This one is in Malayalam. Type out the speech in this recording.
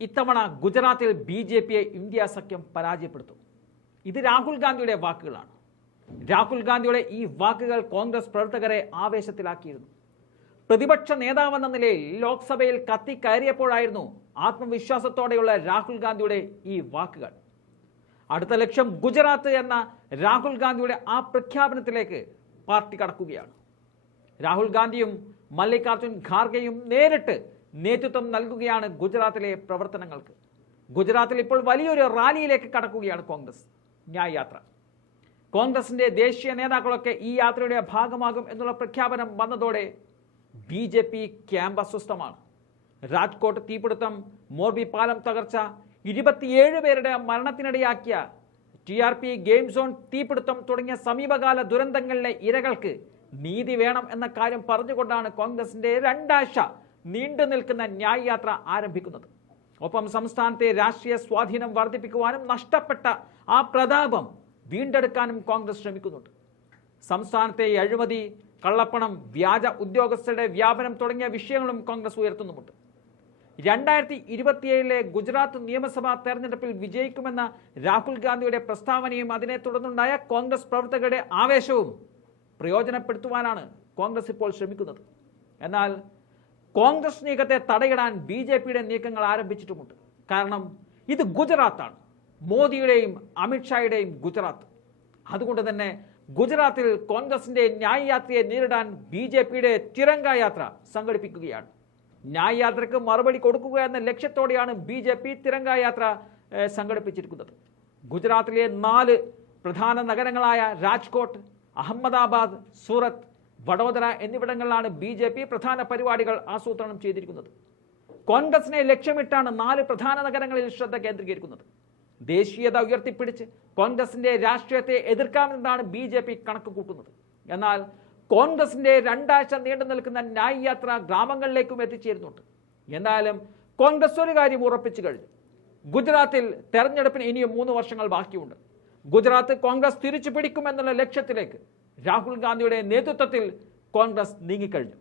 ഇത്തവണ ഗുജറാത്തിൽ ബി ജെ പിയെ ഇന്ത്യ സഖ്യം പരാജയപ്പെടുത്തും. ഇത് രാഹുൽ ഗാന്ധിയുടെ വാക്കുകളാണ്. രാഹുൽ ഗാന്ധിയുടെ ഈ വാക്കുകൾ കോൺഗ്രസ് പ്രവർത്തകരെ ആവേശത്തിലാക്കിയിരുന്നു. പ്രതിപക്ഷ നേതാവെന്ന നിലയിൽ ലോക്സഭയിൽ കത്തിക്കയറിയപ്പോഴായിരുന്നു ആത്മവിശ്വാസത്തോടെയുള്ള രാഹുൽ ഗാന്ധിയുടെ ഈ വാക്കുകൾ. അടുത്ത ലക്ഷ്യം ഗുജറാത്ത് എന്ന രാഹുൽ ഗാന്ധിയുടെ ആ പ്രഖ്യാപനത്തിലേക്ക് പാർട്ടി കടക്കുകയാണ്. രാഹുൽ ഗാന്ധിയും മല്ലികാർജുൻ ഖാർഗെയും നേരിട്ട് നേതൃത്വം നൽകുകയാണ് ഗുജറാത്തിലെ പ്രവർത്തനങ്ങൾക്ക്. ഗുജറാത്തിൽ ഇപ്പോൾ വലിയൊരു റാലിയിലേക്ക് കടക്കുകയാണ് കോൺഗ്രസ്. ന്യായ യാത്ര കോൺഗ്രസിന്റെ ദേശീയ നേതാക്കളൊക്കെ ഈ യാത്രയുടെ ഭാഗമാകും എന്നുള്ള പ്രഖ്യാപനം വന്നതോടെ ബി ജെ പി ക്യാമ്പ് അസ്വസ്ഥമാണ്. രാജ്കോട്ട് തീപിടുത്തം മോർബി പാലം തകർച്ച ഇരുപത്തിയേഴ് പേരുടെ മരണത്തിനിടയാക്കിയ T R P game zone തീപിടുത്തം തുടങ്ങിയ സമീപകാല ദുരന്തങ്ങളിലെ ഇരകൾക്ക് നീതി വേണം എന്ന കാര്യം പറഞ്ഞുകൊണ്ടാണ് കോൺഗ്രസിന്റെ രണ്ടാഴ്ച നീണ്ടു നിൽക്കുന്ന ന്യായ് യാത്ര ആരംഭിക്കുന്നത്. ഒപ്പം സംസ്ഥാനത്തെ രാഷ്ട്രീയ സ്വാധീനം വർദ്ധിപ്പിക്കുവാനും നഷ്ടപ്പെട്ട ആ പ്രതാപം വീണ്ടെടുക്കാനും കോൺഗ്രസ് ശ്രമിക്കുന്നുണ്ട്. സംസ്ഥാനത്തെ അഴിമതി കള്ളപ്പണം വ്യാജ ഉദ്യോഗസ്ഥരുടെ വ്യാപനം തുടങ്ങിയ വിഷയങ്ങളും കോൺഗ്രസ് ഉയർത്തുന്നുമുണ്ട്. രണ്ടായിരത്തി ഇരുപത്തിയേഴിലെ ഗുജറാത്ത് നിയമസഭാ തെരഞ്ഞെടുപ്പിൽ വിജയിക്കുമെന്ന രാഹുൽ ഗാന്ധിയുടെ പ്രസ്താവനയും അതിനെ തുടർന്നുണ്ടായ കോൺഗ്രസ് പ്രവർത്തകരുടെ ആവേശവും പ്രയോജനപ്പെടുത്തുവാനാണ് കോൺഗ്രസ് ഇപ്പോൾ ശ്രമിക്കുന്നത്. എന്നാൽ കോൺഗ്രസ് നീക്കത്തെ തടയിടാൻ ബി ജെ പിയുടെ നീക്കങ്ങൾ ആരംഭിച്ചിട്ടുമുണ്ട്. കാരണം ഇത് ഗുജറാത്താണ്. മോദിയുടെയും അമിത്ഷായുടെയും ഗുജറാത്ത്. അതുകൊണ്ട് തന്നെ ഗുജറാത്തിൽ കോൺഗ്രസിന്റെ ന്യായ് യാത്രയെ നേരിടാൻ ബി ജെ പിയുടെ തിരങ്ക യാത്ര സംഘടിപ്പിക്കുകയാണ്. ന്യായ് യാത്രയ്ക്ക് മറുപടി കൊടുക്കുക എന്ന ലക്ഷ്യത്തോടെയാണ് ബി ജെ പി തിരങ്ക യാത്ര സംഘടിപ്പിച്ചിരിക്കുന്നത്. ഗുജറാത്തിലെ നാല് പ്രധാന നഗരങ്ങളായ രാജ്കോട്ട് അഹമ്മദാബാദ് സൂറത്ത് വഡോദര എന്നിവിടങ്ങളിലാണ് ബി ജെ പി പ്രധാന പരിപാടികൾ ആസൂത്രണം ചെയ്തിരിക്കുന്നത്. കോൺഗ്രസിനെ ലക്ഷ്യമിട്ടാണ് നാല് പ്രധാന നഗരങ്ങളിൽ ശ്രദ്ധ കേന്ദ്രീകരിക്കുന്നത്. ദേശീയത ഉയർത്തിപ്പിടിച്ച് കോൺഗ്രസിന്റെ രാഷ്ട്രീയത്തെ എതിർക്കാമെന്നാണ് ബി ജെ പി കണക്ക് കൂട്ടുന്നത്. എന്നാൽ കോൺഗ്രസിന്റെ രണ്ടാഴ്ച നീണ്ടു നിൽക്കുന്ന ന്യായ് യാത്ര ഗ്രാമങ്ങളിലേക്കും എത്തിച്ചേരുന്നുണ്ട്. എന്നാലും കോൺഗ്രസ് ഒരു കാര്യം ഉറപ്പിച്ചു കഴിഞ്ഞു. ഗുജറാത്തിൽ തെരഞ്ഞെടുപ്പിന് ഇനിയും മൂന്ന് വർഷങ്ങൾ ബാക്കിയുണ്ട്. ഗുജറാത്ത് കോൺഗ്രസ് തിരിച്ചു പിടിക്കുമെന്നുള്ള ലക്ഷ്യത്തിലേക്ക് രാഹുൽ ഗാന്ധിയുടെ നേതൃത്വത്തിൽ കോൺഗ്രസ് നീങ്ങിക്കഴിഞ്ഞു.